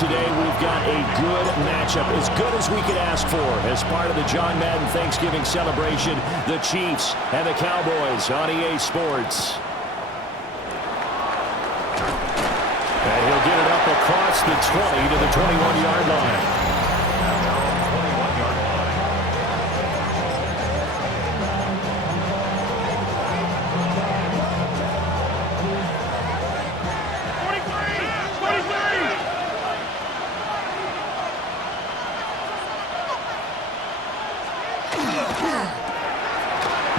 today, we've got a good matchup, as good as we could ask for, as part of the John Madden Thanksgiving celebration, the Chiefs and the Cowboys on EA Sports. And he'll get it up across the 20 to the 21-yard line.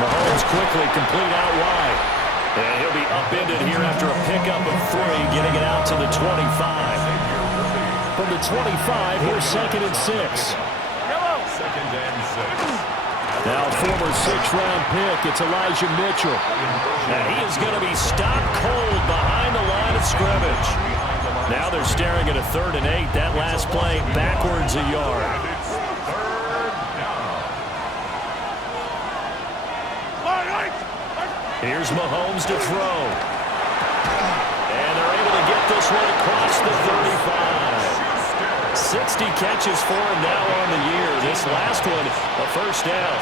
Mahomes quickly complete out wide. And he'll be upended here after a pickup of 3, getting it out to the 25. From the 25, here's 2nd and 6. Second and 6. Now former 6th-round pick, it's Elijah Mitchell. And he is going to be stopped cold behind the line of scrimmage. Now they're staring at a 3rd and 8. That last play backwards a yard. Here's Mahomes to throw. And they're able to get this one across the 35. 60 catches for him now on the year. This last one, a first down.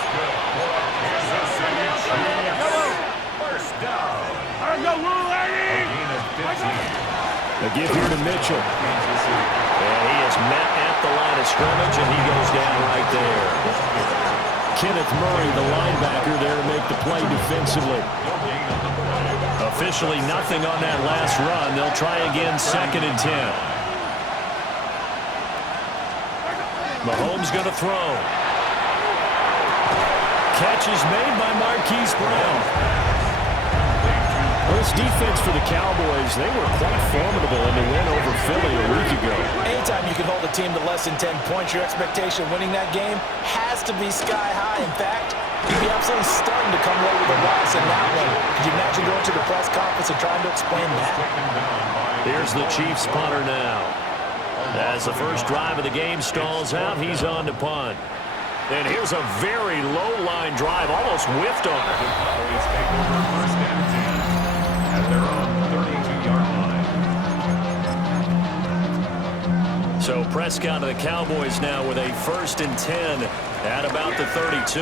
First down. A give here to Mitchell. And he is met at the line of scrimmage, and he goes down right there. Kenneth Murray, the linebacker, there to make the play defensively. Officially nothing on that last run. They'll try again, 2nd and 10. Mahomes going to throw. Catch is made by Marquise Brown. Well, this defense for the Cowboys, they were quite formidable in the win over Philly a week ago. Anytime you can hold a team to less than 10 points, your expectation of winning that game has to be sky high. In fact, you'd be absolutely stunned to come away with a loss in that one. Could you imagine going to the press conference and trying to explain that? Here's the Chiefs punter now. As the first drive of the game stalls out, he's on to punt. And here's a very low-line drive, almost whiffed on it. They're on 32-yard line. So Prescott of the Cowboys now with a 1st and 10 at about the 32.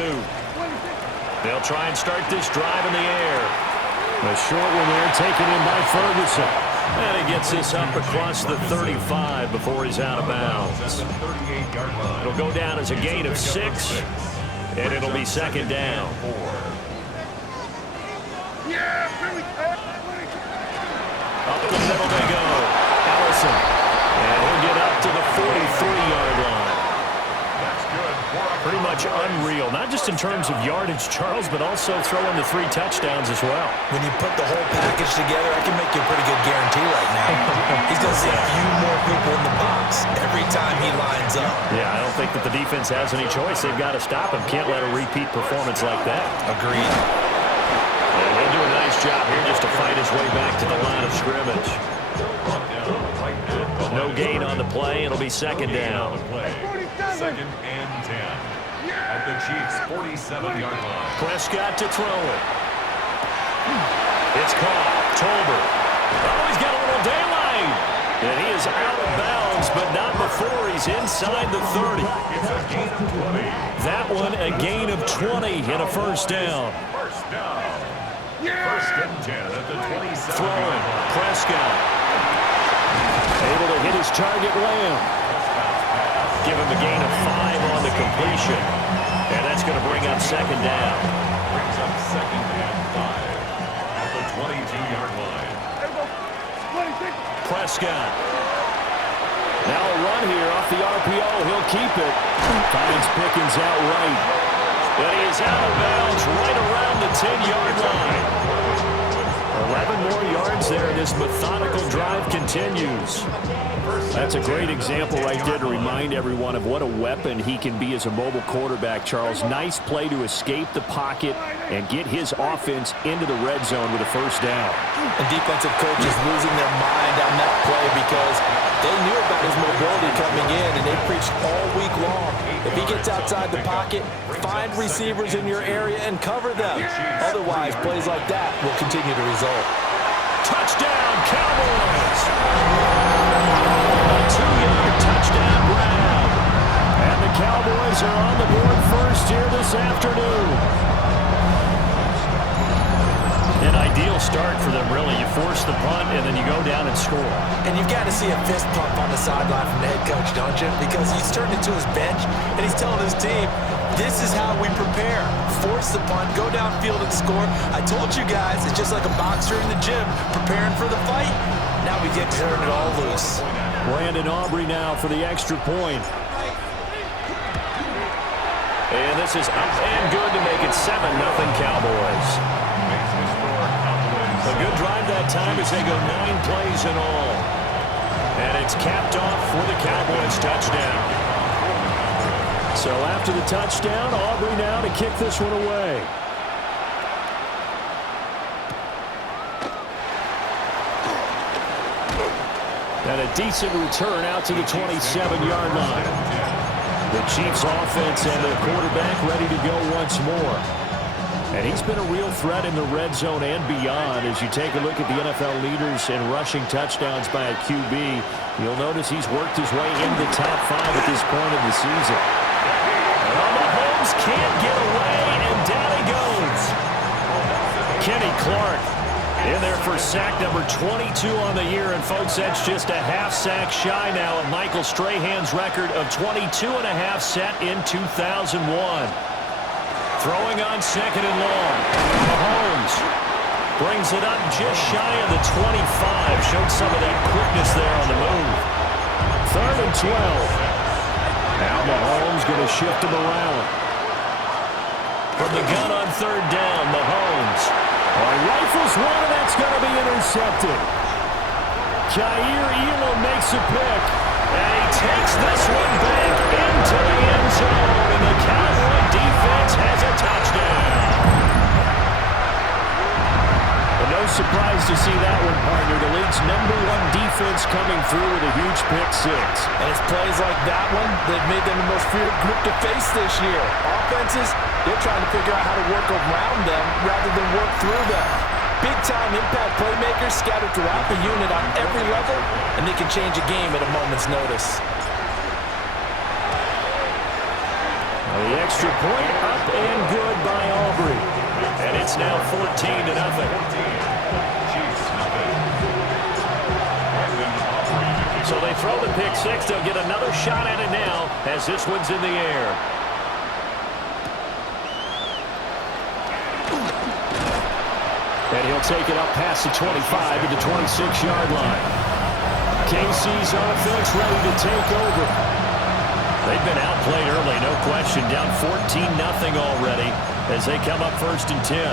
They'll try and start this drive in the air. A short one there taken in by Ferguson. And he gets this up across the 35 before he's out of bounds. It'll go down as a gain of 6, and it'll be 2nd down. Up the middle they go. Allison. And he'll get up to the 43-yard line. That's good. Pretty much unreal. Not just in terms of yardage, Charles, but also throwing the 3 touchdowns as well. When you put the whole package together, I can make you a pretty good guarantee right now. He's going to see a few more people in the box every time he lines up. Yeah, I don't think that the defense has any choice. They've got to stop him. Can't let a repeat performance like that. Agreed. And he'll do a nice job here just to fight his way back to the line of scrimmage. No gain on the play. It'll be 2nd down. 2nd and 10. At the Chiefs' 47-yard line. Prescott to throw it. It's caught. Tolbert. Oh, he's got a little daylight. And he is out of bounds, but not before he's inside the 30. It's a gain of 20. That one a gain of 20 and a first down. First down. 1st and 10 at the 27. Throwing. Prescott. Able to hit his target, Lamb. Give him a gain of 5 on the completion. And that's going to bring up 2nd down. Brings up 2nd and 5 at the 22-yard line. Prescott. Now a run here off the RPO. He'll keep it. Finds Pickens out right. But he is out of bounds right around the 10-yard line. 11 more yards there, and this methodical drive continues. That's a great example right there to remind everyone of what a weapon he can be as a mobile quarterback, Charles. Nice play to escape the pocket and get his offense into the red zone with a first down. The defensive coach is losing their mind on that play because they knew about his mobility coming in, and they preached all week long. If he gets outside the pocket, find receivers in your area and cover them. Otherwise, plays like that will continue to result. Touchdown, Cowboys! A 2-yard this afternoon. An ideal start for them, really. You force the punt, and then you go down and score. And you've got to see a fist pump on the sideline from the head coach, don't you? Because he's turned into his bench, and he's telling his team, this is how we prepare. Force the punt, go downfield and score. I told you guys, it's just like a boxer in the gym preparing for the fight. Now we get to turn it all loose. Brandon Aubrey now for the extra point. And this is up and good to make it 7-0 Cowboys. A good drive that time as they go 9 plays in all. And it's capped off for the Cowboys touchdown. So after the touchdown, Aubrey now to kick this one away. And a decent return out to the 27-yard line. The Chiefs offense and their quarterback ready to go once more. And he's been a real threat in the red zone and beyond. As you take a look at the NFL leaders in rushing touchdowns by a QB, you'll notice he's worked his way into the top 5 at this point in the season. Well, Mahomes can't get away, and down he goes. Kenny Clark in there for sack number 22 on the year. And, folks, that's just a half sack shy now of Michael Strahan's record of 22.5 set in 2001. Throwing on 2nd and long. Mahomes brings it up just shy of the 25. Showed some of that quickness there on the move. 3rd and 12. Now Mahomes going to shift him around. From the gun on 3rd down, Mahomes. Rifles one, and that's going to be intercepted. Jair Elam makes a pick. And he takes this one back into the end zone. And the Cowboy defense has a touchdown. And no surprise to see that one, partner. The league's #1 defense coming through with a huge pick 6. And it's plays like that one that made them the most feared group to face this year. Offenses, they're trying to figure out how to work around them rather than work through them. Big-time impact playmakers scattered throughout the unit on every level, and they can change a game at a moment's notice. The extra point up and good by Aubrey. And it's now 14-0. So they throw the pick 6. They'll get another shot at it now as this one's in the air. And he'll take it up past the 25 to the 26-yard line. KC's offense ready to take over. They've been outplayed early, no question. Down 14-0 already as they come up 1st and 10.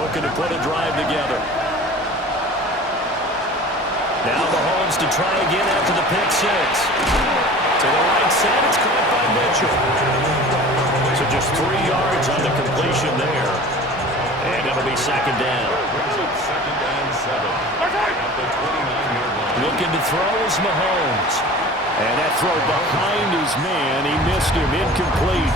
Looking to put a drive together. Now Mahomes to try again after the pick 6. To the right side, it's caught by Mitchell. So just 3 yards on the completion there. And it'll be 2nd down. 2nd and 7. At the 29-yard line. Looking to throw is Mahomes. And that throw behind his man. He missed him. Incomplete.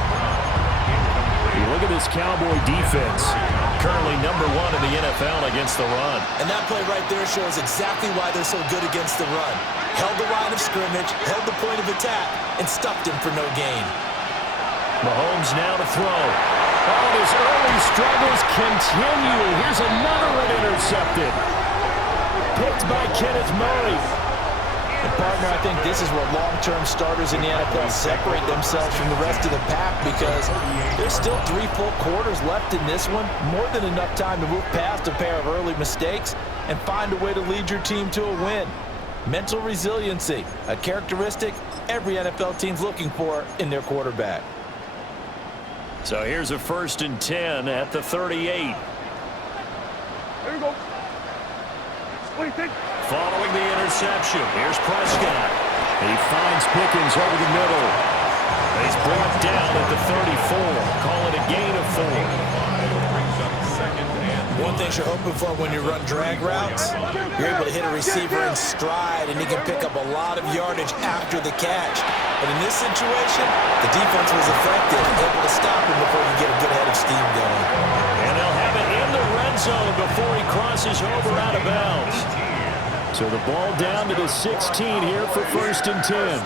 You look at this Cowboy defense. Currently #1 in the NFL against the run. And that play right there shows exactly why they're so good against the run. Held the line of scrimmage, held the point of attack, and stuffed him for no gain. Mahomes now to throw. Oh, his early struggles continue. Here's another one intercepted. Picked by Kenneth Murray. And partner, I think this is where long-term starters in the NFL separate themselves from the rest of the pack because there's still 3 full quarters left in this one. More than enough time to move past a pair of early mistakes and find a way to lead your team to a win. Mental resiliency, a characteristic every NFL team's looking for in their quarterback. So here's a 1st and 10 at the 38. There you go. Wait, take. Following the interception, here's Prescott. He finds Pickens over the middle. He's brought down at the 34. Call it a gain of 4. One thing you're hoping for when you run drag routes, you're able to hit a receiver in stride, and he can pick up a lot of yardage after the catch. But in this situation, the defense was effective, able to stop him before he get a good head of steam going. And they'll have it in the red zone before he crosses over out of bounds. So the ball down to the 16 here for 1st and 10.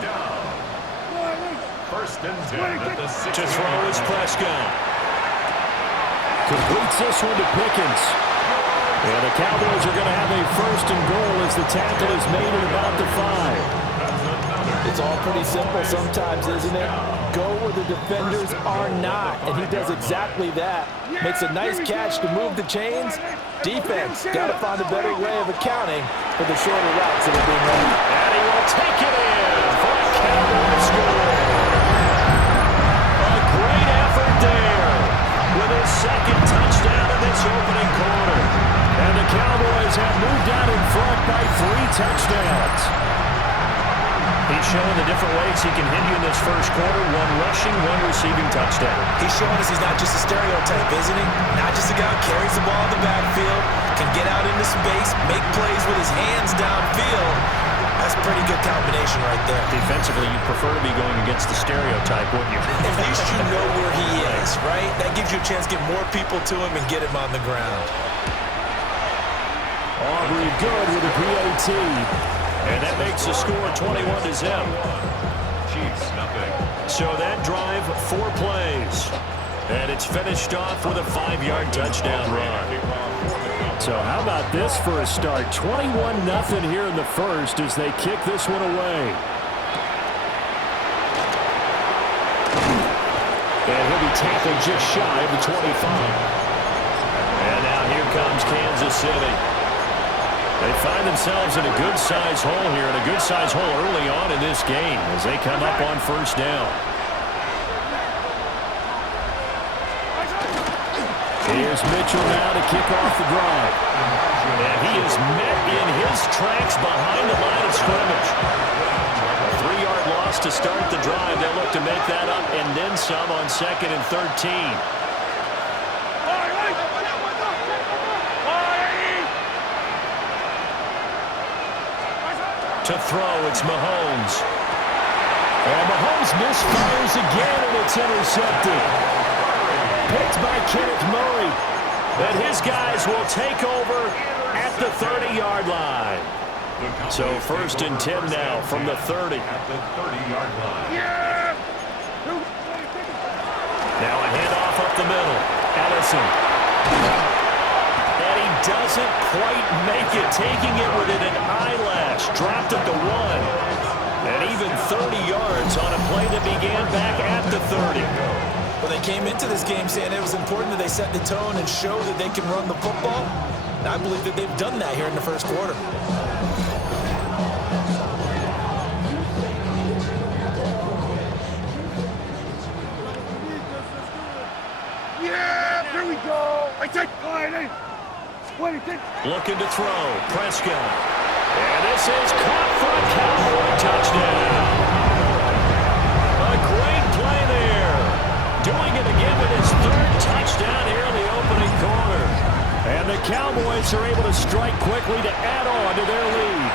first and 10 at the 6. To throw is Prescott. Completes this one to Pickens. And the Cowboys are going to have a first and goal as the tackle is made at about the 5. It's all pretty simple sometimes, isn't it? Go where the defenders are not, and he does exactly that. Makes a nice catch to move the chains. Defense got to find a better way of accounting for the shorter routes that are being run. And he will take it in for a Cowboy score. A great effort there with his second touchdown in this opening quarter. And the Cowboys have moved out in front by 3 touchdowns. He's showing the different ways he can hit you in this first quarter. 1 rushing, 1 receiving touchdown. He's showing us he's not just a stereotype, isn't he? Not just a guy who carries the ball in the backfield, can get out into space, make plays with his hands downfield. That's a pretty good combination right there. Defensively, you'd prefer to be going against the stereotype, wouldn't you? At least you know where he is, right? That gives you a chance to get more people to him and get him on the ground. Aubrey good with a PAT. And that makes the score 21-0. Chiefs, nothing. So that drive, 4 plays. And it's finished off with a 5-yard touchdown run. So how about this for a start? 21-0 here in the first as they kick this one away. And he'll be tackled just shy of the 25. And now here comes Kansas City. They find themselves in a good-sized hole here, and a good-sized hole early on in this game as they come up on first down. Here's Mitchell now to kick off the drive. And he is met in his tracks behind the line of scrimmage. A 3-yard loss to start the drive. They'll look to make that up and then some on 2nd and 13. To throw, it's Mahomes. And Mahomes misfires again, and it's intercepted. Picked by Kenneth Murray. And his guys will take over at the 30-yard line. So first and 10 now from the 30. At the 30-yard line. Now a handoff up the middle. Ellison. And he doesn't quite make it, taking it within an eyelash. Dropped at the 1. And even 30 yards on a play that began back at the 30. Well, they came into this game saying it was important that they set the tone and show that they can run the football. And I believe that they've done that here in the first quarter. Yeah, here we go. I take line. Looking to throw. Prescott. And this is caught for a Cowboy touchdown. A great play there. Doing it again with his 3rd touchdown here in the opening quarter. And the Cowboys are able to strike quickly to add on to their lead.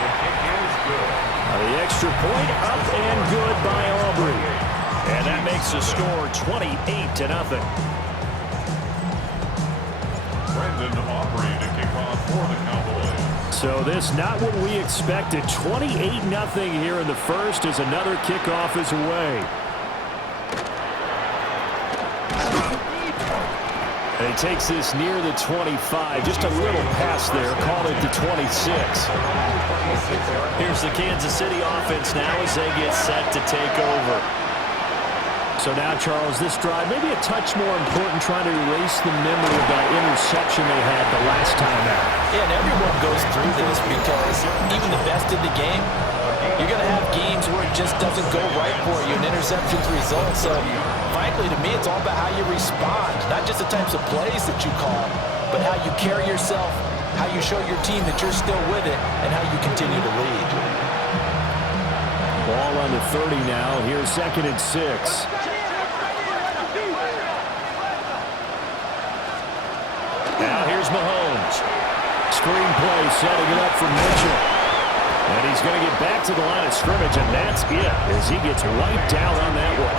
The extra point up and good by Aubrey. And that makes the score 28-0. Brandon Aubrey to kick off for the Cowboys. So this not what we expected. 28-0 here in the first as another kickoff is away. And he takes this near the 25. Just a little pass there. Call it the 26. Here's the Kansas City offense now as they get set to take over. So now, Charles, this drive maybe a touch more important, trying to erase the memory of that interception they had the last time out. Yeah, and everyone goes through this because even the best in the game, you're going to have games where it just doesn't go right for you, and interceptions result. So, frankly, to me, it's all about how you respond, not just the types of plays that you call, but how you carry yourself, how you show your team that you're still with it, and how you continue to lead. Ball on the 30 now. Here's 2nd and 6. Now here's Mahomes. Screen play setting it up for Mitchell. And he's going to get back to the line of scrimmage, and that's it as he gets wiped out on that one.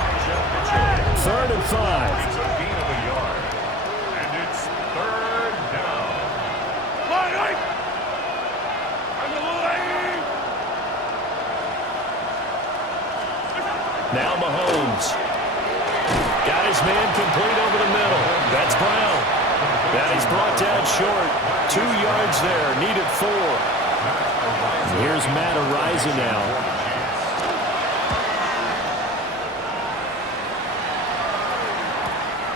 3rd and 5. It's a gain of a yard. And it's 3rd down. Now Mahomes. Got his man complete over the middle. That's Brown. That he's brought down short. 2 yards there. Needed 4. Here's Matt Araiza now.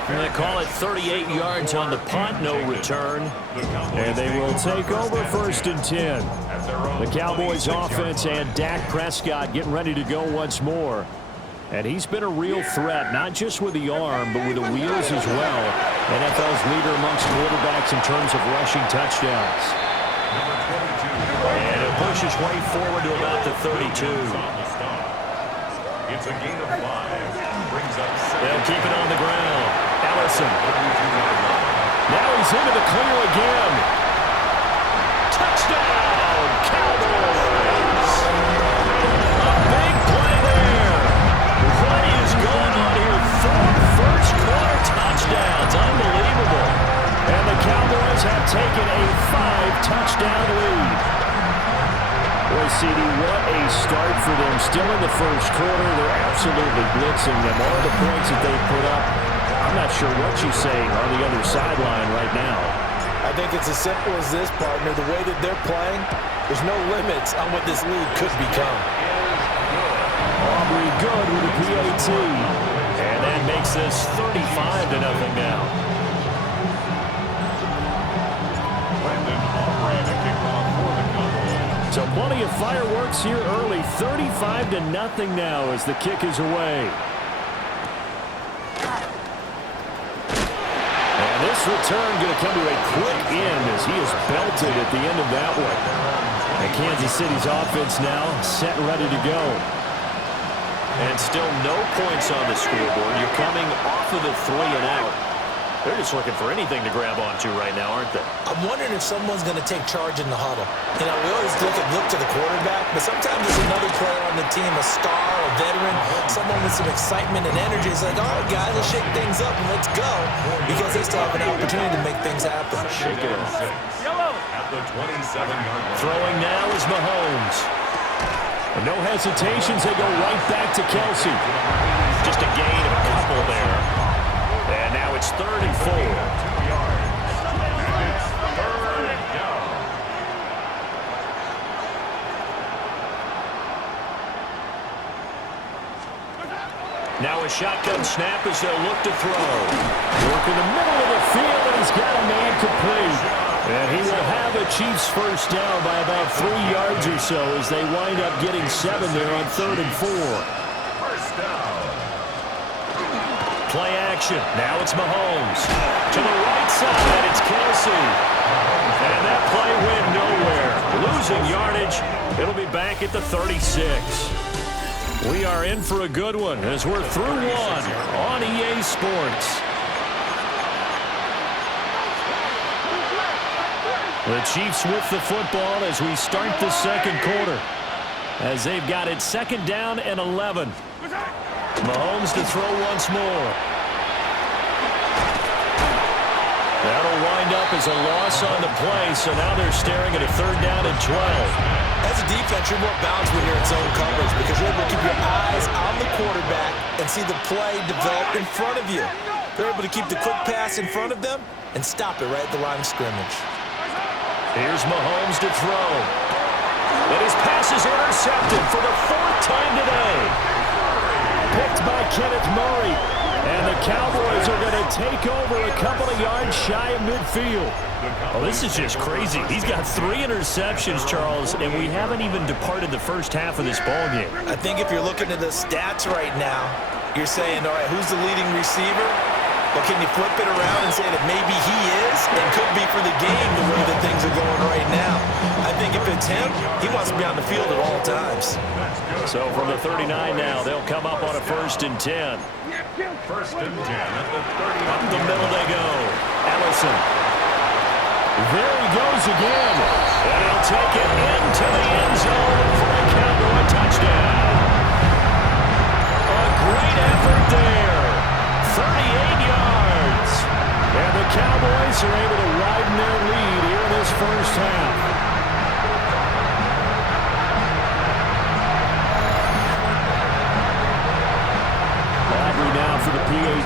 They call it 38 yards on the punt, no return. And they will take over 1st and 10. The Cowboys offense and Dak Prescott getting ready to go once more. And he's been a real threat, not just with the arm, but with the wheels as well. NFL's leader amongst quarterbacks in terms of rushing touchdowns. And he'll push his way forward to about the 32. It's a gain of 5. Brings up 7. They'll keep it on the ground. Ellison. Now he's into the clear again. Touchdown, Cowboys! A big play there. What is going on here? 4 first-quarter touchdowns. Unbelievable. And the Cowboys have taken a 5-touchdown lead. Boy, CD, what a start for them. Still in the first quarter. They're absolutely blitzing them. All the points that they put up, I'm not sure what you say on the other sideline right now. I think it's as simple as this, partner. The way that they're playing, there's no limits on what this league could become. Aubrey good with a PAT. And that makes this 35-0 now. So plenty of fireworks here early. 35-0 now as the kick is away. And this return going to come to a quick end as he is belted at the end of that one. And Kansas City's offense now set and ready to go. And still no points on the scoreboard. You're coming off of the 3 and out. They're just looking for anything to grab onto right now, aren't they? I'm wondering if someone's going to take charge in the huddle. You know, we always look to the quarterback, but sometimes there's another player on the team, a star, a veteran, someone with some excitement and energy. It's like, all right, guys, let's shake things up and let's go, because they still have an opportunity to make things happen. Shake it off. At the 27-yard line. Throwing now is Mahomes. And no hesitations, they go right back to Kelsey. Just a gain of a couple there. And now it's 3rd and 4. Now a shotgun snap as they'll look to throw. Work in the middle of the field, and he's got a man complete. And he will have the Chiefs first down by about 3 yards or so as they wind up getting 7 there on 3rd and 4. First down. Play action. Now it's Mahomes. To the right side, it's Kelsey. And that play went nowhere. Losing yardage. It'll be back at the 36. We are in for a good one as we're through one on EA Sports. The Chiefs with the football as we start the second quarter. As they've got it 2nd down and 11. Mahomes to throw once more. That'll wind up as a loss on the play, so now they're staring at a 3rd down and 12. As a defense, you're more balanced when you're in zone coverage because you're able to keep your eyes on the quarterback and see the play develop in front of you. They're able to keep the quick pass in front of them and stop it right at the line of scrimmage. Here's Mahomes to throw. And his pass is intercepted for the 4th time today. Picked by Kenneth Murray. And the Cowboys are going to take over a couple of yards shy of midfield. Oh, this is just crazy. He's got 3 interceptions, Charles, and we haven't even departed the first half of this ballgame. I think if you're looking at the stats right now, you're saying, all right, who's the leading receiver? Well, can you flip it around and say that maybe he is and could be for the game the way that things are going right now? I think if it's him, he wants to be on the field at all times. So from the 39 now, they'll come up on a 1st and 10. 1st and 10 at the 30. Up the middle they go. Ellison. There he goes again. And he'll take it into the end zone for a Cowboy touchdown. A great effort there. 38 yards. And the Cowboys are able to widen their lead here in this first half.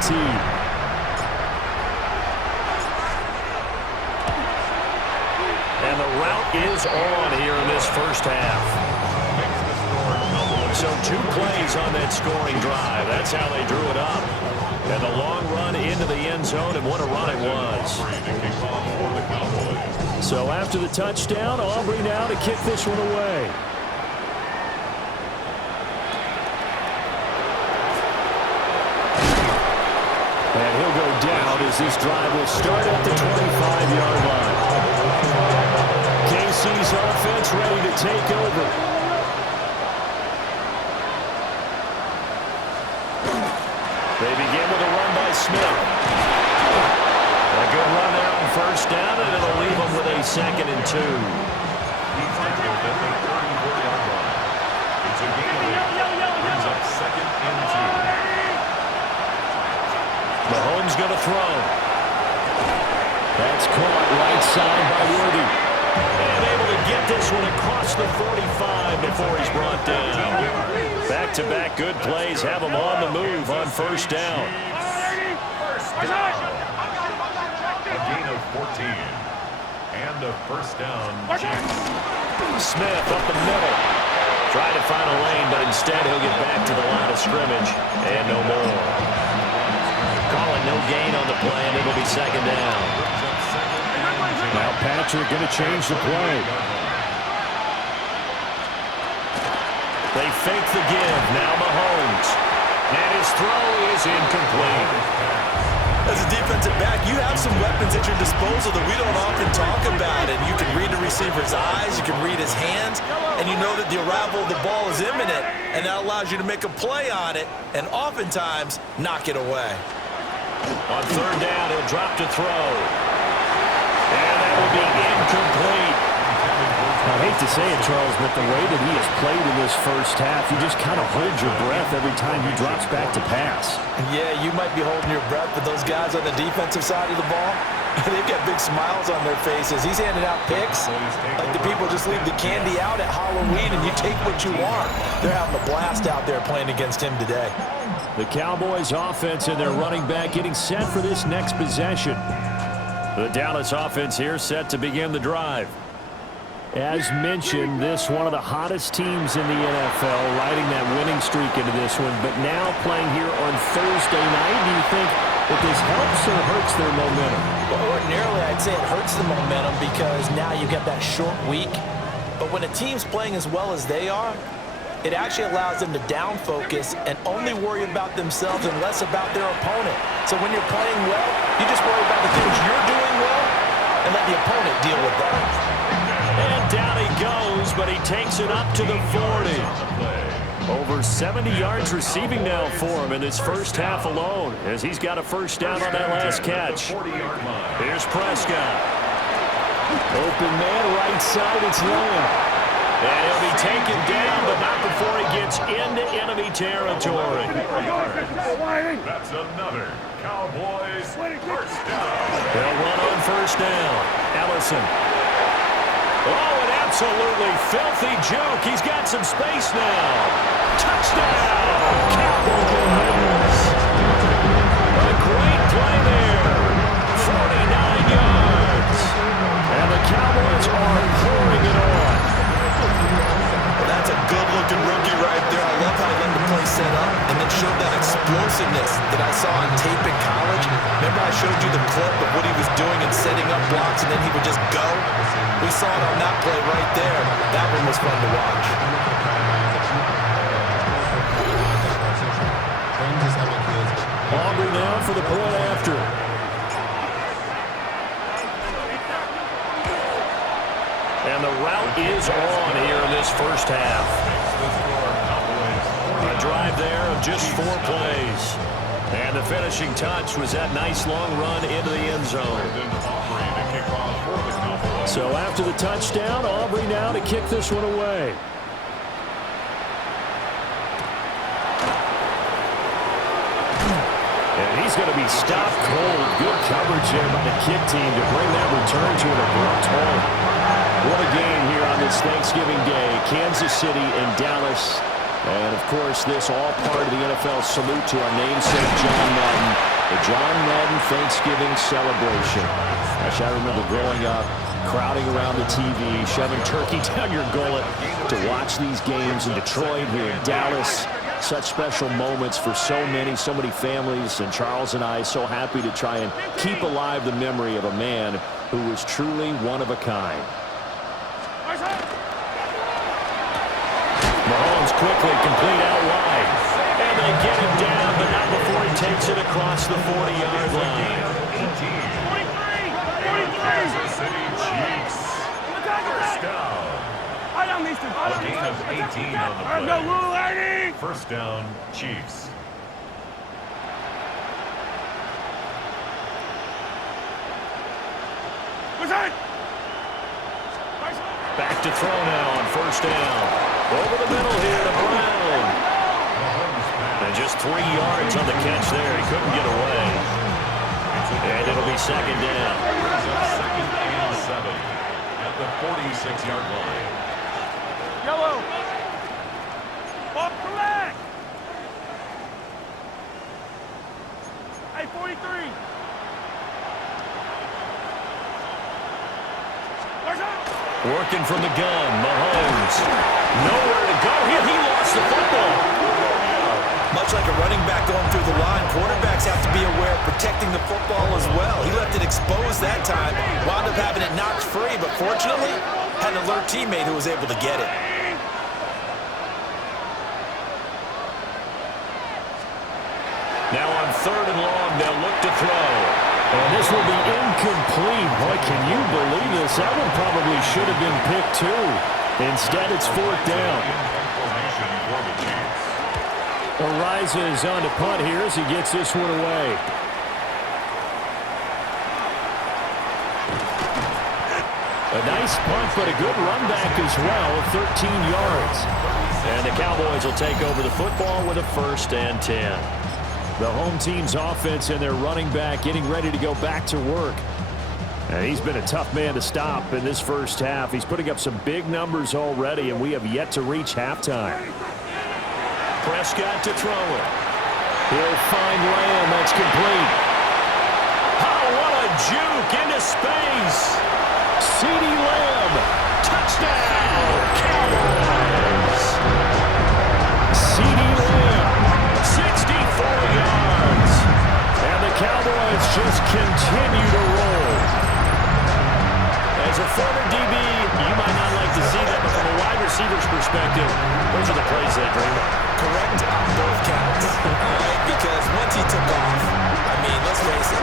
team. And the route is on here in this first half. So 2 plays on that scoring drive. That's how they drew it up. And the long run into the end zone, and what a run it was. So after the touchdown, Aubrey now to kick this one away. And he'll go down as this drive will start at the 25-yard line. KC's offense ready to take over. They begin with a run by Smith. A good run there on first down, and it'll leave them with a 2nd and 2. He's tackled at the 34-yard line. It's a gain of 8. Brings up 2nd and 2. Mahomes going to throw. That's caught right side by Worthy. And able to get this one across the 45 before he's brought down. Back-to-back good plays have him on the move on first down. A gain of 14. And a first down chance. Smith up the middle. Trying to find a lane, but instead he'll get back to the line of scrimmage. And no more. Calling no gain on the play, and it'll be 2nd down. Now Patrick going to change the play. They fake the give. Now Mahomes. And his throw is incomplete. As a defensive back, you have some weapons at your disposal that we don't often talk about. And you can read the receiver's eyes, you can read his hands, and you know that the arrival of the ball is imminent, and that allows you to make a play on it and oftentimes knock it away. On 3rd down, he'll drop to throw. And that will be incomplete. I hate to say it, Charles, but the way that he has played in this first half, you just kind of hold your breath every time he drops back to pass. Yeah, you might be holding your breath, but those guys on the defensive side of the ball, they've got big smiles on their faces. He's handing out picks like the people just leave the candy out at Halloween and you take what you want. They're having a blast out there playing against him today. The Cowboys offense and their running back getting set for this next possession. The Dallas offense here set to begin the drive. As mentioned, this one of the hottest teams in the NFL, riding that winning streak into this one, but now playing here on Thursday night. Do you think that this helps or hurts their momentum? Well, ordinarily, I'd say it hurts the momentum because now you get that short week. But when a team's playing as well as they are, it actually allows them to down focus and only worry about themselves and less about their opponent. So when you're playing well, you just worry about the things you're doing well and let the opponent deal with that. And down he goes, but he takes it up to the 40. Over 70 yards receiving now for him in this first half alone, as he's got a first down on that last catch. Here's Prescott. Open man, right side, it's Lamb. And he'll be taken down, but not before he gets into enemy territory. That's another Cowboys first down. They'll run on first down. Ellison. Oh, an absolutely filthy juke. He's got some space now. Touchdown, Cowboys. A great play there. 49 yards. And the Cowboys are pouring it on. Well, that's a good-looking rookie right there. I love how he let the play set up and then showed that explosiveness that I saw on tape in college. Remember I showed you the clip of what he was doing and setting up blocks, and then he would just go? We saw it on that play right there. That one was fun to watch. Aubrey now for the point after. And the route is on here in this first half. A drive there of just 4 plays. And the finishing touch was that nice long run into the end zone. So after the touchdown, Aubrey now to kick this one away. And he's going to be stopped cold. Good coverage there by the kick team to bring that return to an abrupt halt. What a game here on this Thanksgiving Day. Kansas City and Dallas. And, of course, this all part of the NFL salute to our namesake, John Madden. The John Madden Thanksgiving celebration. Gosh, I remember growing up, crowding around the TV, shoving turkey down your gullet to watch these games in Detroit, here in Dallas. Such special moments for so many families, and Charles and I so happy to try and keep alive the memory of a man who was truly one of a kind. Mahomes quickly complete out wide. And they get him down, but not before he takes it across the 40-yard line. 43. Kansas City Chiefs. First down. A gain of 18 on the play. First down, Chiefs. Back to throw now on first down. Over the middle here to Brown. And just 3 yards on the catch there. He couldn't get away. And it'll be second down. Second and 7 at the 46-yard line. Yellow. Ball correct. Hey, 43. Working from the gun, Mahomes. Nowhere to go. He lost the football. Much like a running back going through the line, quarterbacks have to be aware of protecting the football as well. He left it exposed that time, wound up having it knocked free, but fortunately, had an alert teammate who was able to get it. Now on third and long, they'll look to throw. And this will be incomplete. Boy, can you believe this? That one probably should have been picked too. Instead, it's fourth down. Ariza is on to punt here as he gets this one away. A nice punt, but a good run back as well, 13 yards. And the Cowboys will take over the football with a 1st and 10. The home team's offense and their running back getting ready to go back to work. And he's been a tough man to stop in this first half. He's putting up some big numbers already, and we have yet to reach halftime. Prescott to throw it. He'll find Lamb. That's complete. Oh, what a juke into space. CeeDee Lamb. Touchdown, Cowboys. CeeDee Lamb, 64 yards. And the Cowboys just continue to roll. As a former DB, you might not like to see that, but from a wide receiver's perspective, those are the plays they dream of. Correct on both counts. Because once he took off, I mean, let's face it,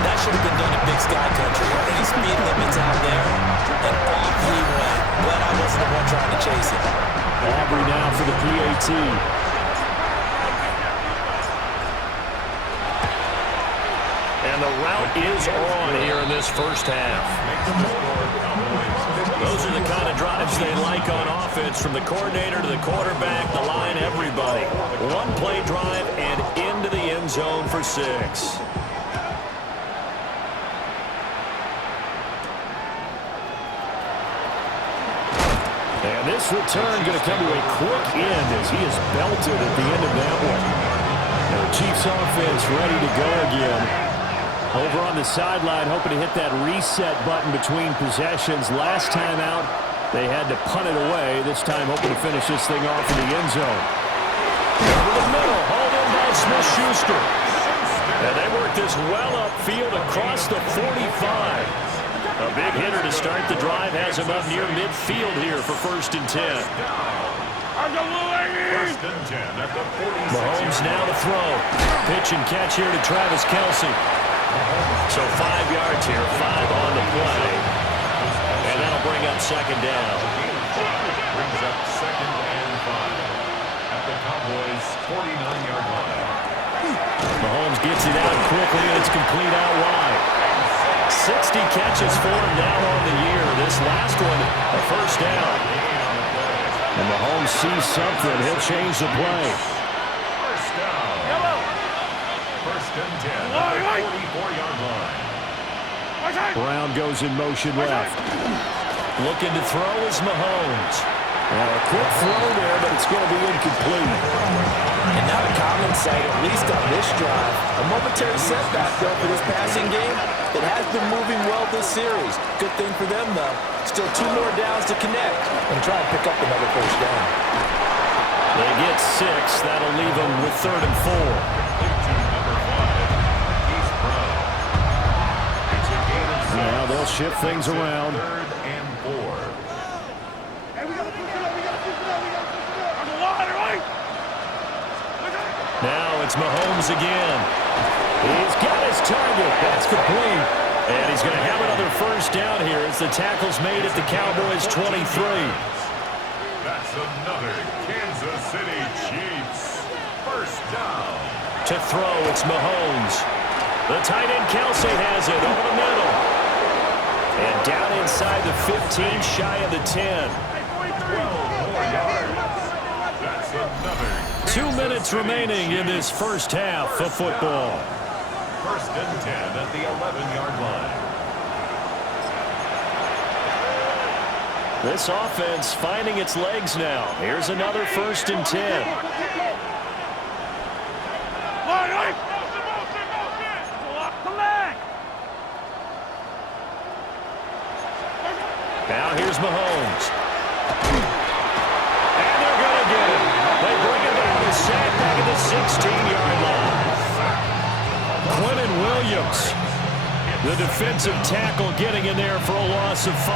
that should have been done in Big Sky Country. Any speed limits out there, and off he went. Glad I wasn't the one trying to chase him. Aubrey now for the PAT. And the route is on here in this first half. Those are the kind of drives they like on offense, from the coordinator to the quarterback, the line, everybody. One play drive and into the end zone for 6. And this return going to come to a quick end as he is belted at the end of that one. And the Chiefs offense ready to go again. Over on the sideline, hoping to hit that reset button between possessions. Last time out, they had to punt it away. This time, hoping to finish this thing off in the end zone. Over the middle, hauled in by Smith-Schuster. And they work this well upfield across the 45. A big hitter to start the drive has him up near midfield here for 1st and 10. Mahomes now to throw. Pitch and catch here to Travis Kelce. So 5 yards here, 5 on the play. And that'll bring up second down. Brings up 2nd and 5 at the Cowboys' 49-yard line. Mahomes gets it out quickly, and it's complete out wide. 60 catches for him now on the year. This last one, a 1st down. And Mahomes sees something. He'll change the play. 1st down. 1st and 10 at the 44-yard line. Brown goes in motion left. Looking to throw is Mahomes. Now a quick throw there, but it's going to be incomplete. And not a common sight, at least on this drive. A momentary setback, though, for this passing game that has been moving well this series. Good thing for them, though. Still 2 more downs to connect and try and pick up another first down. They get 6. That'll leave them with 3rd and 4. Now they'll shift things around. 3rd and 4. Now it's Mahomes again. He's got his target. That's complete. And he's going to have another first down here as the tackle's made at the Cowboys' 23. That's another Kansas City Chiefs first down. To throw, it's Mahomes. The tight end Kelsey has it over the middle. And down inside the 15, shy of the 10. 12 more yards. That's another 2 minutes remaining in this first half of football. 1st and 10 at the 11-yard line. This offense finding its legs now. Here's another 1st and 10. Now here's Mahomes. And they're going to get him. They bring him down to sack back at the 16-yard line. Quentin Williams, the defensive tackle, getting in there for a loss of 5.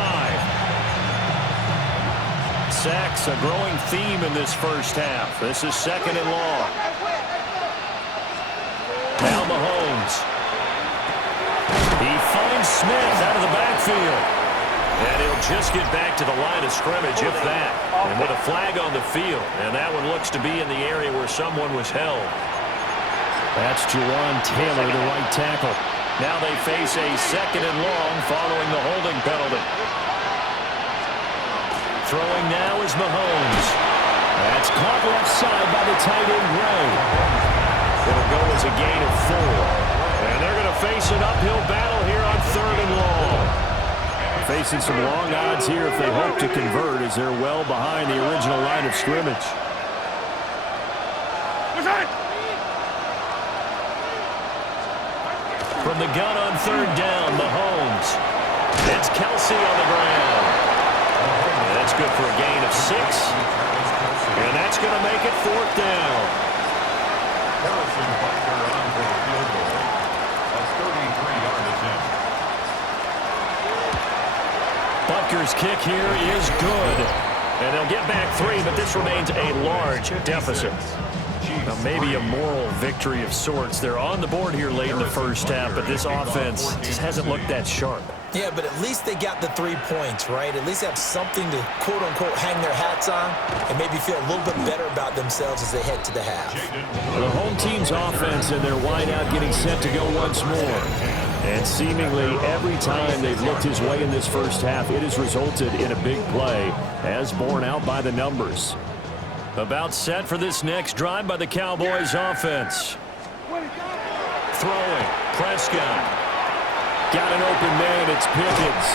Sacks a growing theme in this first half. This is 2nd and long. Now Mahomes. He finds Smith out of the backfield. And he'll just get back to the line of scrimmage, if that. And with a flag on the field. And that one looks to be in the area where someone was held. That's Jawan Taylor, the right tackle. Now they face a 2nd and long following the holding penalty. Throwing now is Mahomes. That's caught left side by the tight end Gray. It'll go as a gain of 4. And they're going to face an uphill battle here on 3rd and long. Facing some long odds here if they hope to convert as they're well behind the original line of scrimmage. From the gun on 3rd down, Mahomes. It's Kelsey on the ground. And that's good for a gain of 6. And that's going to make it 4th down. Harrison Butker on for the field goal. A 33-yard attempt. Butker's kick here is good. And they'll get back 3, but this remains a large deficit. Now, maybe a moral victory of sorts. They're on the board here late in the first half, but this offense just hasn't looked that sharp. Yeah, but at least they got the 3 points, right? At least have something to, quote-unquote, hang their hats on and maybe feel a little bit better about themselves as they head to the half. The home team's offense and their wideout getting set to go once more. And seemingly every time they've looked his way in this first half, it has resulted in a big play, as borne out by the numbers. About set for this next drive by the Cowboys offense. Throwing, Prescott. Got an open man, it's Pickens.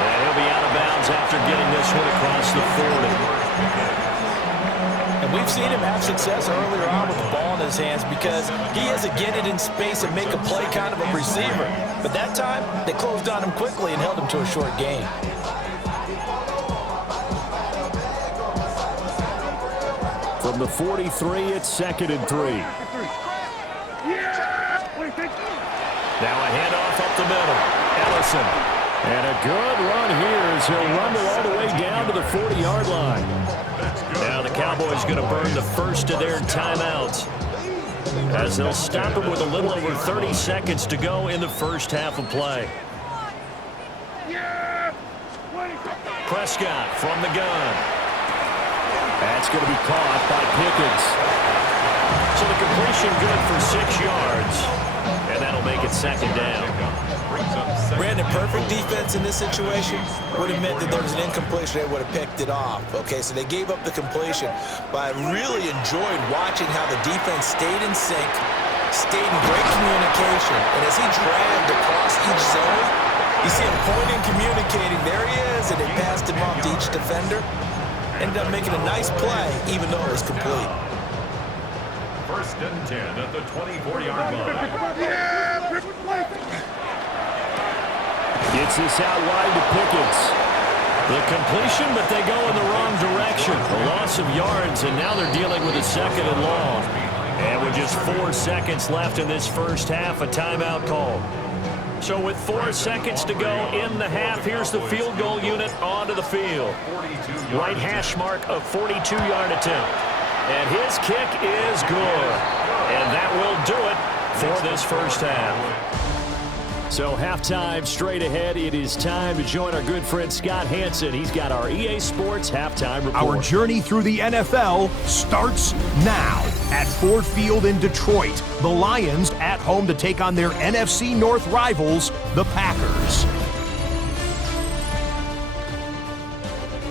And he'll be out of bounds after getting this one across the 40. And we've seen him have success earlier on with the ball in his hands because he has to get it in space and make a play kind of a receiver. But that time, they closed on him quickly and held him to a short gain. From the 43, it's 2nd and 3. Now a handoff up the middle. Ellison. And a good run here as he'll rumble all the way down to the 40-yard line. Now the Cowboys going to burn the first of their timeouts as they'll stop him with a little over 30 seconds to go in the first half of play. Prescott from the gun. That's going to be caught by Pickens. So the completion good for 6 yards. And that'll make it 2nd down. Brandon, perfect defense in this situation would have meant that there was an incompletion. They would have picked it off. Okay, so they gave up the completion. But I really enjoyed watching how the defense stayed in sync, stayed in great communication. And as he dragged across each zone, you see him pointing, communicating. There he is, and they passed him off to each defender. Ended up making a nice play, even though it was complete. 1st and 10 at the 24-yard line. Gets this out wide to Pickens. The completion, but they go in the wrong direction. A loss of yards, and now they're dealing with a 2nd and long. And with just 4 seconds left in this first half, a timeout call. So with 4 seconds to go in the half, here's the field goal unit onto the field. Right hash mark of 42-yard attempt. And his kick is good. And that will do it for this first half. So halftime straight ahead. It is time to join our good friend Scott Hansen. He's got our EA Sports halftime report. Our journey through the NFL starts now at Ford Field in Detroit. The Lions at home to take on their NFC North rivals, the Packers.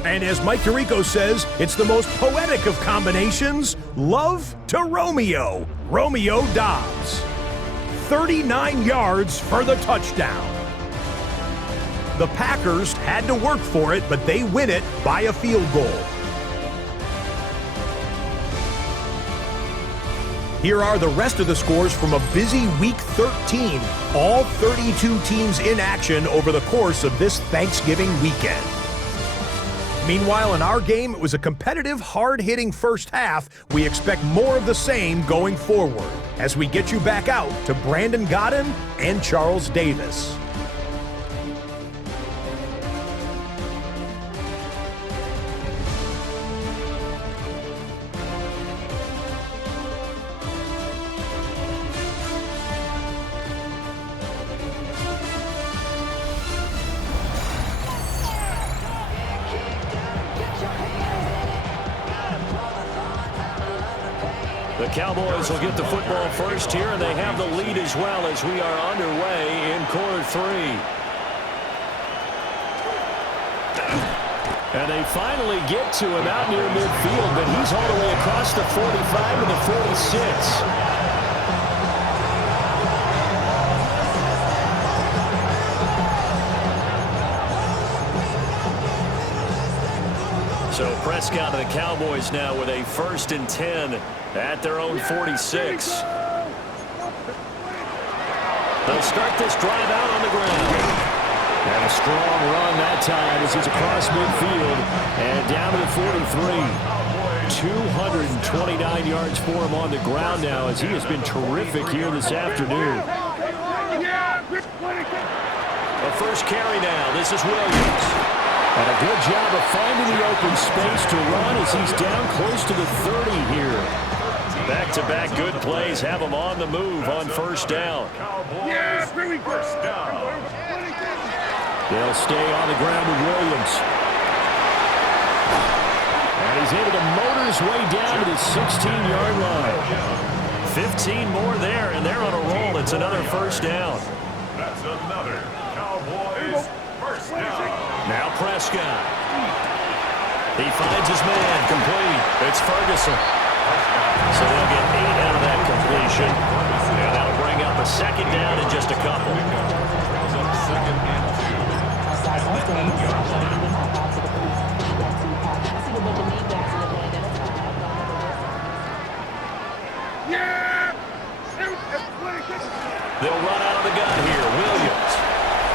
And as Mike Tirico says, it's the most poetic of combinations, love to Romeo. Romeo Dobbs. 39 yards for the touchdown. The Packers had to work for it, but they win it by a field goal. Here are the rest of the scores from a busy Week 13. All 32 teams in action over the course of this Thanksgiving weekend. Meanwhile, in our game, it was a competitive, hard-hitting first half. We expect more of the same going forward as we get you back out to Brandon Godden and Charles Davis. The Cowboys will get the football first here, and they have the lead as well as we are underway in quarter 3. And they finally get to him out near midfield, but he's all the way across the 45 to the 46. So Prescott and the Cowboys now with a 1st and 10 at their own 46. They'll start this drive out on the ground. And a strong run that time as he's across midfield and down to the 43. 229 yards for him on the ground now as he has been terrific here this afternoon. A first carry now. This is Williams. And a good job of finding the open space to run as he's down close to the 30 here. Back-to-back good plays have him on the move on first down. First down. They'll stay on the ground with Williams. And he's able to motor his way down to the 16-yard line. 15 more there, and they're on a roll. It's another first down. That's another Cowboys first down. Now Prescott. He finds his man, complete. It's Ferguson. So they'll get 8 out of that completion. And that'll bring up a second down in just a couple. They'll run out of the gun here. Williams.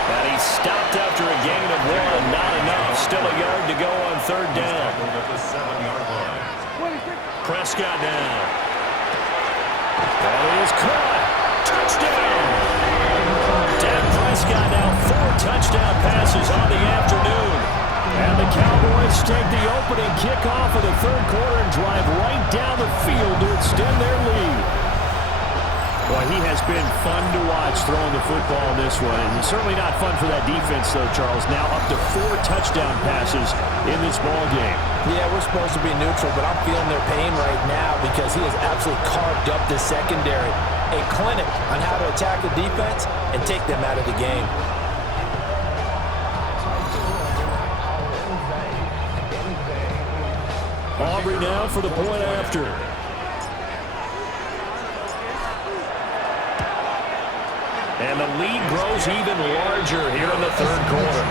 And he's stopped after a gain of 1. Not enough. Still a yard to go on third down. Prescott down. That is caught. Touchdown. Dak Prescott now 4 touchdown passes on the afternoon. And the Cowboys take the opening kickoff of the third quarter and drive right down the field to extend their lead. Boy, he has been fun to watch throwing the football in this one. And certainly not fun for that defense, though, Charles. Now up to 4 touchdown passes in this ball game. Yeah, we're supposed to be neutral, but I'm feeling their pain right now because he has absolutely carved up this secondary. A clinic on how to attack the defense and take them out of the game. Aubrey now for the point after. And the lead grows even larger here in the third quarter.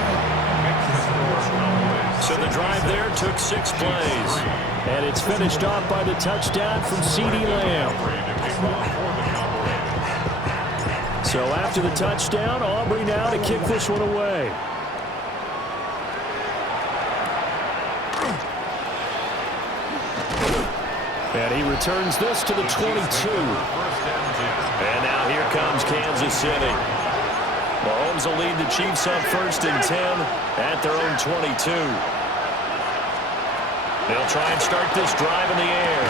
So the drive there took 6 plays. And it's finished off by the touchdown from CeeDee Lamb. So after the touchdown, Aubrey now to kick this one away. And he returns this to the 22. And now here comes Kansas City. Mahomes will lead the Chiefs up 1st and 10 at their own 22. They'll try and start this drive in the air.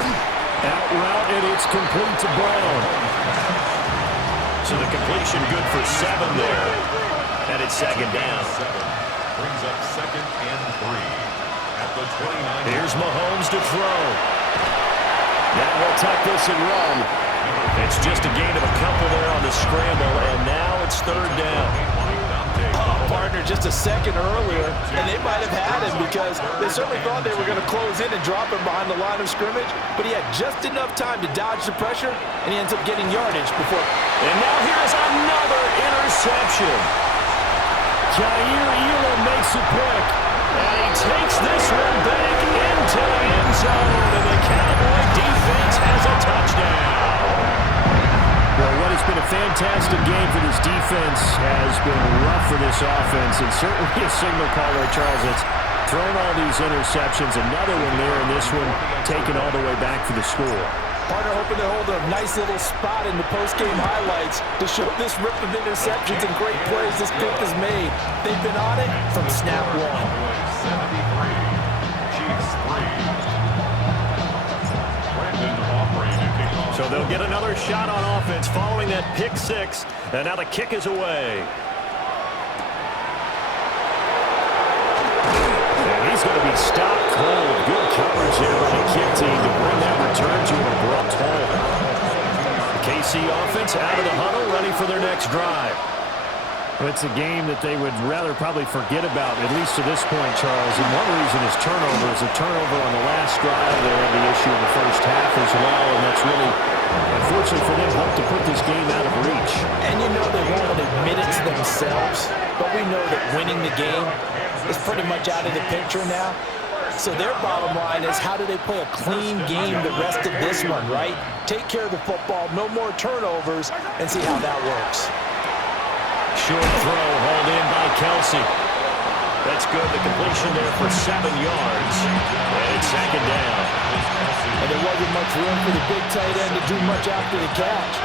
Out route, and it's complete to Brown. So the completion good for 7 there. And it's 2nd down. Brings up 2nd and 3 at the 29. Here's Mahomes to throw. Now he'll tuck this and run. It's just a gain of a couple there on the scramble, and now it's 3rd down. Oh, partner, just a second earlier, and they might have had him because they certainly thought they were going to close in and drop him behind the line of scrimmage, but he had just enough time to dodge the pressure, and he ends up getting yardage before. And now here's another interception. Jair Elam makes a pick, and he takes this one back into the end zone, and the Cowboy defense has a touchdown. Well, what has been a fantastic game for this defense has been rough for this offense, and certainly a signal caller, Charles, that's thrown all these interceptions. Another one there, and this one taken all the way back for the score. Partner hoping to hold a nice little spot in the post-game highlights to show this rip of interceptions and great plays this group has made. They've been on it from snap 1. 73, Chiefs 3. Brandon Aubrey to kick off. So they'll get another shot on offense following that pick 6, and now the kick is away. And he's going to be stopped cold. Good coverage there by the kick team to bring that return to an abrupt halt. The KC offense out of the huddle, ready for their next drive. It's a game that they would rather probably forget about, at least to this point, Charles. And one reason is turnovers. A turnover on the last drive. They had the issue in the first half as well, and that's really, unfortunately for them, helped to put this game out of reach. And you know they won't admit it to themselves, but we know that winning the game is pretty much out of the picture now. So their bottom line is, how do they play a clean game the rest of this one, right? Take care of the football, no more turnovers, and see how that works. Short throw hauled in by Kelsey. That's good. The completion there for 7 yards. And it's 2nd down. And there wasn't much room for the big tight end to do much after the catch.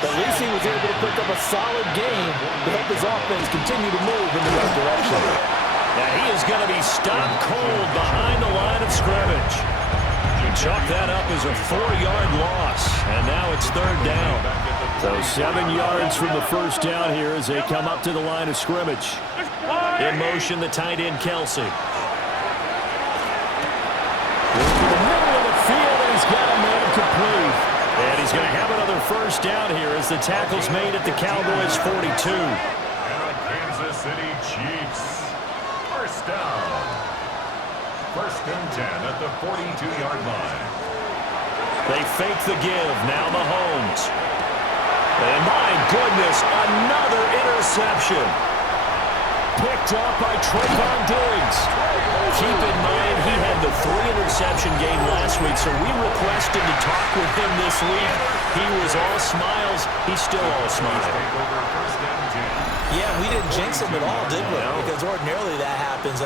But at least he was able to pick up a solid game to help his offense continue to move in the right direction. Now he is going to be stopped cold behind the line of scrimmage. He chalked that up as a 4-yard loss. And now it's 3rd down. So 7 yards from the first down here as they come up to the line of scrimmage. In motion, the tight end, Kelsey. Into the middle of the field, and he's got a man complete. And he's going to have another first down here as the tackle's made at the Cowboys' 42. And the Kansas City Chiefs. First down. 1st and 10 at the 42-yard line. They fake the give. Now Mahomes. And my goodness, another interception. Picked up by Trayvon Diggs. Keep in mind, he had the 3-interception game last week, so we requested to talk with him this week. He was all smiles. He's still all smiles. Yeah, we didn't jinx him at all, did we? No. Because ordinarily that happens,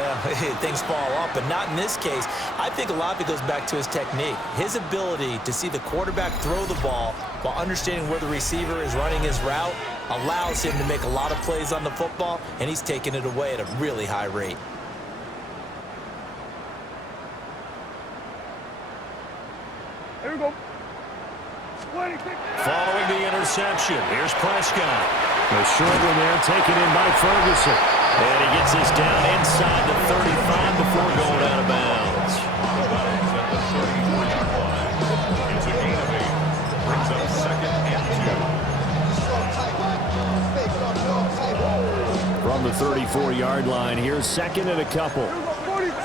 things fall off, but not in this case. I think a lot of it goes back to his technique. His ability to see the quarterback throw the ball while understanding where the receiver is running his route allows him to make a lot of plays on the football, and he's taking it away at a really high rate. Here we go. Following the interception, here's Prescott. The short one there taken in by Ferguson. And he gets this down inside the 35 before going out of bounds. It's a gain of 8. Brings up 2nd and 2. From the 34-yard line, here's 2nd and a couple. 46.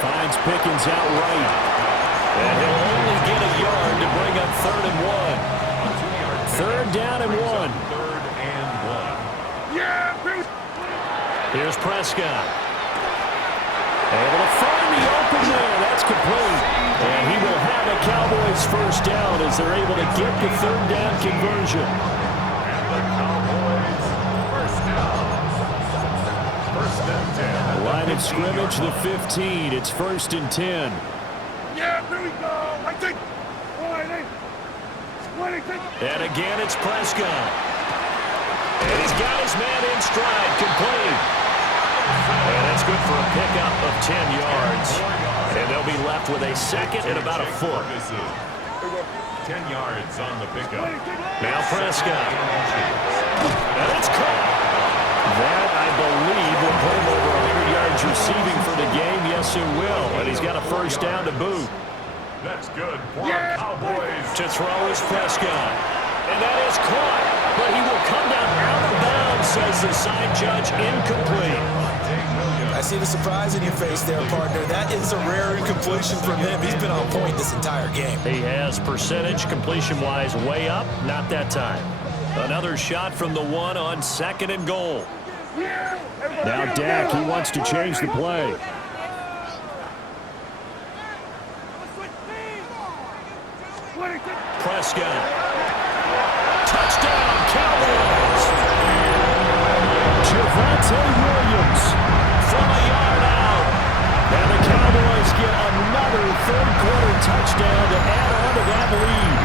Finds Pickens out right. And he'll only get a yard to bring up 3rd and 1. 3rd down and 1. 3rd and 1. Yeah, Here's Prescott. Able to find the open there. That's complete. And he will have a Cowboys first down as they're able to get the third down conversion. And the Cowboys first down. First and 10. Line of scrimmage, the 15. It's 1st and 10. Yeah, here we go. I think. And again, it's Prescott. And he's got his man in stride, complete. And that's good for a pickup of 10 yards. And they'll be left with a second and about a foot. 10 yards on the pickup. Now Prescott. And it's caught. That, I believe, will put him over 100 yards receiving for the game. Yes, it will. And he's got a first down to boot. That's good for Cowboys. To throw is Prescott. And that is caught. But he will come down out of bounds, says the side judge, incomplete. I see the surprise in your face there, partner. That is a rare incompletion from him. He's been on point this entire game. He has percentage completion-wise way up. Not that time. Another shot from the one on 2nd and goal. Now Dak, he wants to change the play. Prescott. Touchdown, Cowboys. Javonte Williams from a yard out. And the Cowboys get another third-quarter touchdown to add on to that lead.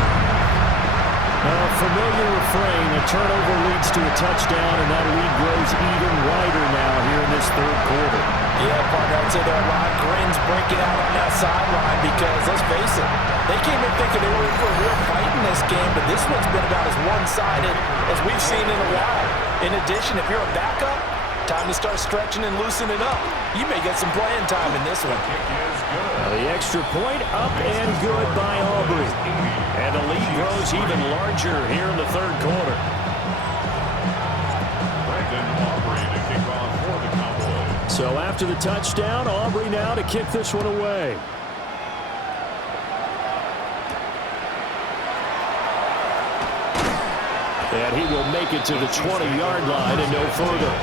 A familiar refrain, a turnover leads to a touchdown, and that lead grows even wider now here in this third quarter. Yeah, partner, I'd say there are a lot of grins breaking out on that sideline because, let's face it, they came in thinking they were in for a real fight in this game, but this one's been about as one-sided as we've seen in a while. In addition, if you're a backup, time to start stretching and loosening up. You may get some playing time in this one. The extra point up and good by Aubrey. And the lead grows even larger here in the third quarter. So after the touchdown, Aubrey now to kick this one away. And he will make it to the 20-yard line and no further.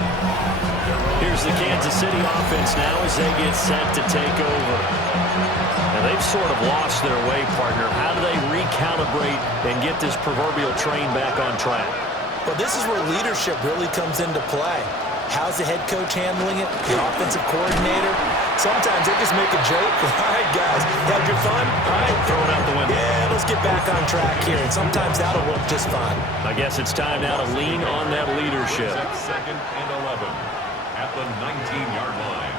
Here's the Kansas City offense now as they get set to take over. Now they've sort of lost their way, partner. How do they recalibrate and get this proverbial train back on track? Well, this is where leadership really comes into play. How's the head coach handling it? The offensive coordinator? Sometimes they just make a joke. All right, guys, had your fun? All right, throw it out the window. Yeah, let's get back on track here. And sometimes that'll work just fine. I guess it's time now to lean on that leadership. 2nd and 11 at the 19-yard line.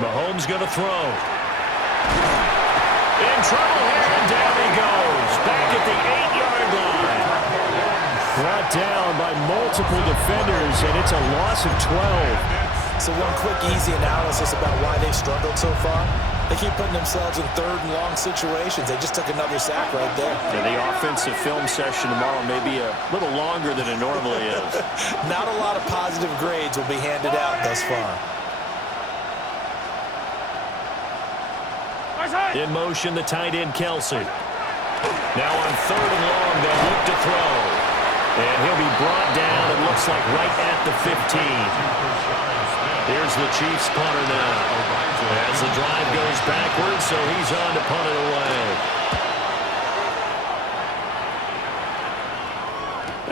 Mahomes going to throw. In trouble here, and down he goes. Back at the 8-yard line. Brought down by multiple defenders, and it's a loss of 12. So one quick, easy analysis about why they've struggled so far. They keep putting themselves in third and long situations. They just took another sack right there. And the offensive film session tomorrow may be a little longer than it normally is. Not a lot of positive grades will be handed out thus far. In motion, the tight end, Kelsey. Now on 3rd and long, they'll look to throw. And he'll be brought down, it looks like right at the 15. Here's the Chiefs punter now. As the drive goes backwards, so he's on to punt it away.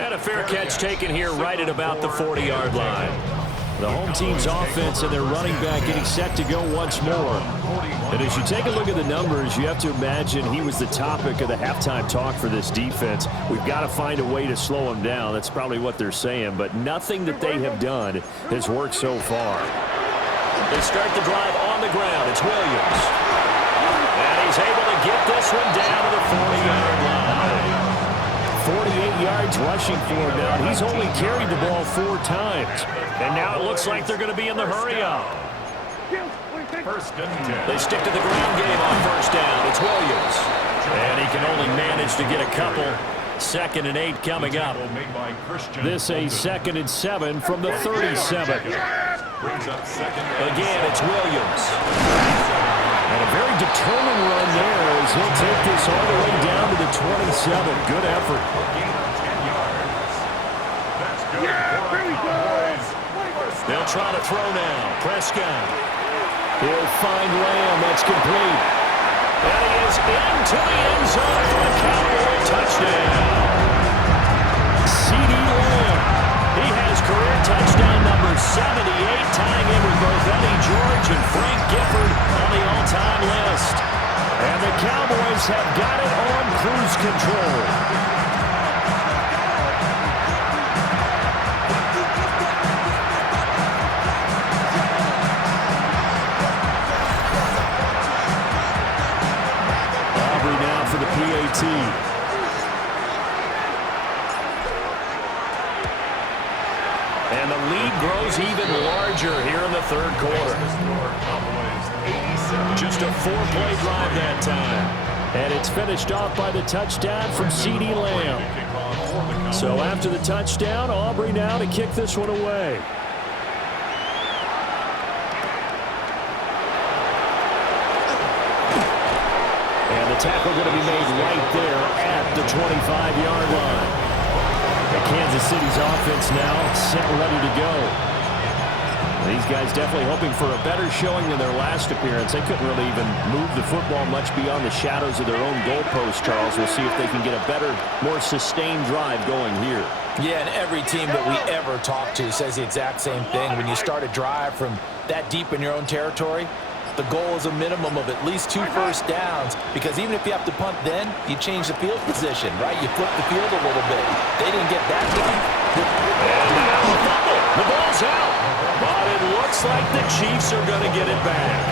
And a fair catch taken here right at about the 40-yard line. The home team's offense and their running back getting set to go once more. And as you take a look at the numbers, you have to imagine he was the topic of the halftime talk for this defense. We've got to find a way to slow him down. That's probably what they're saying. But nothing that they have done has worked so far. They start the drive on the ground. It's Williams. And he's able to get this one down to the 40-yard line. 48 yards rushing for him now. He's only carried the ball 4 times. And now it looks like they're going to be in the hurry-up. They stick to the ground game on first down. It's Williams. And he can only manage to get a couple. 2nd and 8 coming up. This a 2nd and 7 from the 37. Again, it's Williams. And a very determined run there as he'll take this all the way down to the 27. Good effort. They'll try to throw now. Prescott. He'll find Lamb. That's complete. And he is into the end zone for a Cowboy touchdown. C.D. Lamb. He has career touchdown number 78, tying in with both Eddie George and Frank Gifford on the all-time list. And the Cowboys have got it on cruise control. For the PAT. And the lead grows even larger here in the third quarter. Just a 4-play drive that time. And it's finished off by the touchdown from C.D. Lamb. So after the touchdown, Aubrey now to kick this one away. Tackle going to be made right there at the 25-yard line. And Kansas City's offense now set ready to go. These guys definitely hoping for a better showing than their last appearance. They couldn't really even move the football much beyond the shadows of their own goalpost, Charles. We'll see if they can get a better, more sustained drive going here. Yeah, and every team that we ever talk to says the exact same thing. When you start a drive from that deep in your own territory, the goal is a minimum of at least 2 first downs, because even if you have to punt then, you change the field position, right? You flip the field a little bit. They didn't get that done. And now the fumble. The ball's out. But it looks like the Chiefs are going to get it back.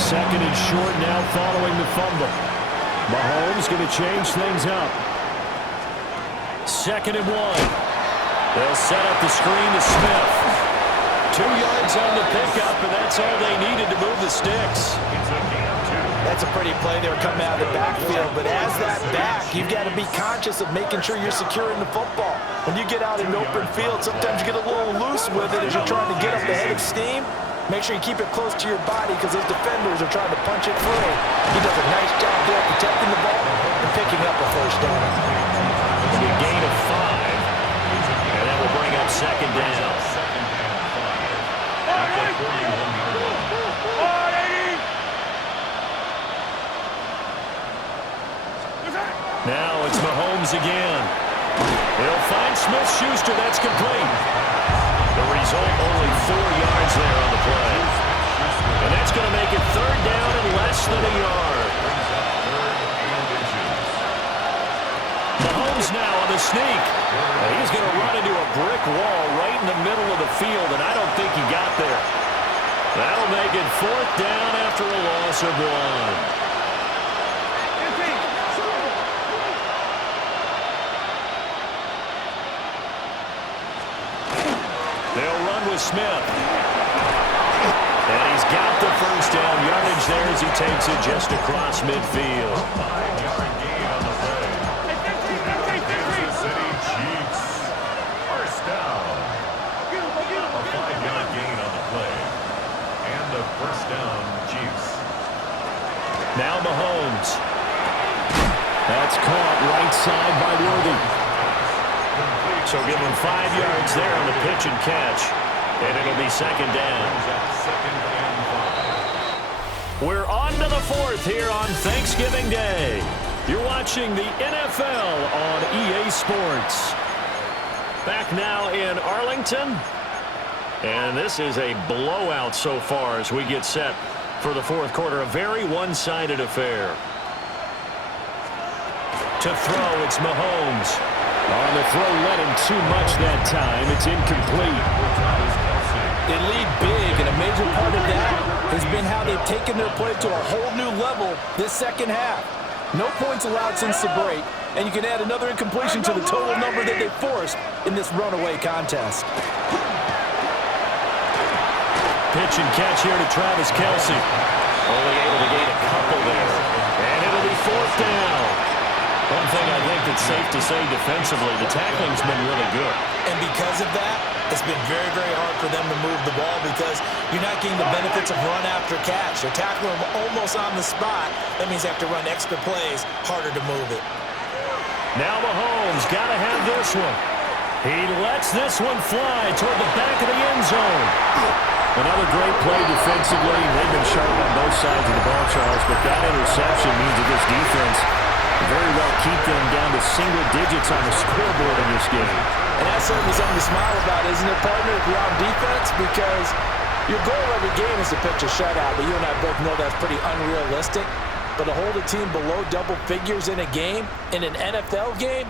Second and short now following the fumble. Mahomes going to change things up. 2nd and 1. They'll set up the screen to Smith. 2 yards on the pickup, and that's all they needed to move the sticks. That's a pretty play there coming out of the backfield, but as that back, you've got to be conscious of making sure you're securing the football. When you get out in open field, sometimes you get a little loose with it as you're trying to get up the head of steam. Make sure you keep it close to your body because those defenders are trying to punch it free. He does a nice job there protecting the ball and picking up a first down. It's a gain of 5, and that will bring up 2nd down. Now it's Mahomes again. He'll find Smith-Schuster. That's complete. The result, only 4 yards there on the play. And that's going to make it 3rd down and less than a yard. Mahomes now on the sneak. And he's going to run into a brick wall right in the middle of the field, and I don't think he got there. That'll make it 4th down after a loss of 1. Smith. And he's got the first down yardage there as he takes it just across midfield. 5-yard gain on the play. Kansas City Chiefs. First down. A 5-yard gain on the play. And the first down, Chiefs. Now Mahomes. That's caught right side by Worthy. So give him 5 yards there on the pitch and catch. And it'll be 2nd down. We're on to the 4th here on Thanksgiving Day. You're watching the NFL on EA Sports. Back now in Arlington. And this is a blowout so far as we get set for the 4th quarter. A very one-sided affair. To throw, it's Mahomes. On the throw, led him too much that time. It's incomplete. They lead big, and a major part of that has been how they've taken their play to a whole new level this second half. No points allowed since the break, and you can add another incompletion to the total number that they forced in this runaway contest. Pitch and catch here to Travis Kelce. Only able to gain a couple there. And it'll be 4th down. One thing I think that's safe to say defensively, the tackling's been really good. And because of that, it's been very, very hard for them to move the ball because you're not getting the benefits of run after catch. They're tackling them almost on the spot. That means they have to run extra plays, harder to move it. Now Mahomes got to have this one. He lets this one fly toward the back of the end zone. Another great play defensively. They've been sharp on both sides of the ball, Charles, but that interception means that this defense very well keep them down to single digits on the scoreboard in this game. And that's certainly something to smile about, isn't it, partner, if you're on defense? Because your goal every game is to pitch a shutout, but you and I both know that's pretty unrealistic. But to hold a team below double figures in a game, in an NFL game,